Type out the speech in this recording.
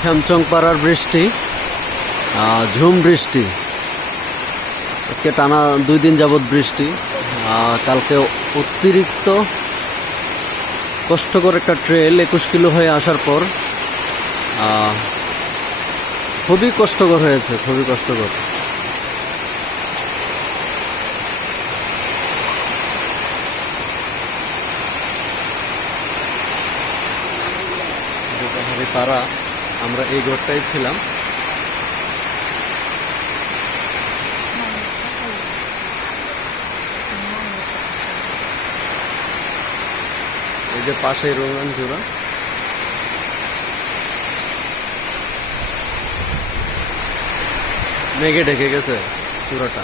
শ্যামচংপাড়ার বৃষ্টি, ঝুম বৃষ্টি। আজকে টানা 2 দিন যাবৎ বৃষ্টি। কালকে অতিরিক্ত কষ্টকর একটা ট্রেল 21 কিলো হয়ে আসার পর খুবই কষ্টকর হয়েছে, খুবই কষ্টকর। পাড়া, আমরা এই ঘরটাই ছিলাম। এই যে পাশে রোগান জোড়া, মেঘে ঢেকে গেছে পুরোটা।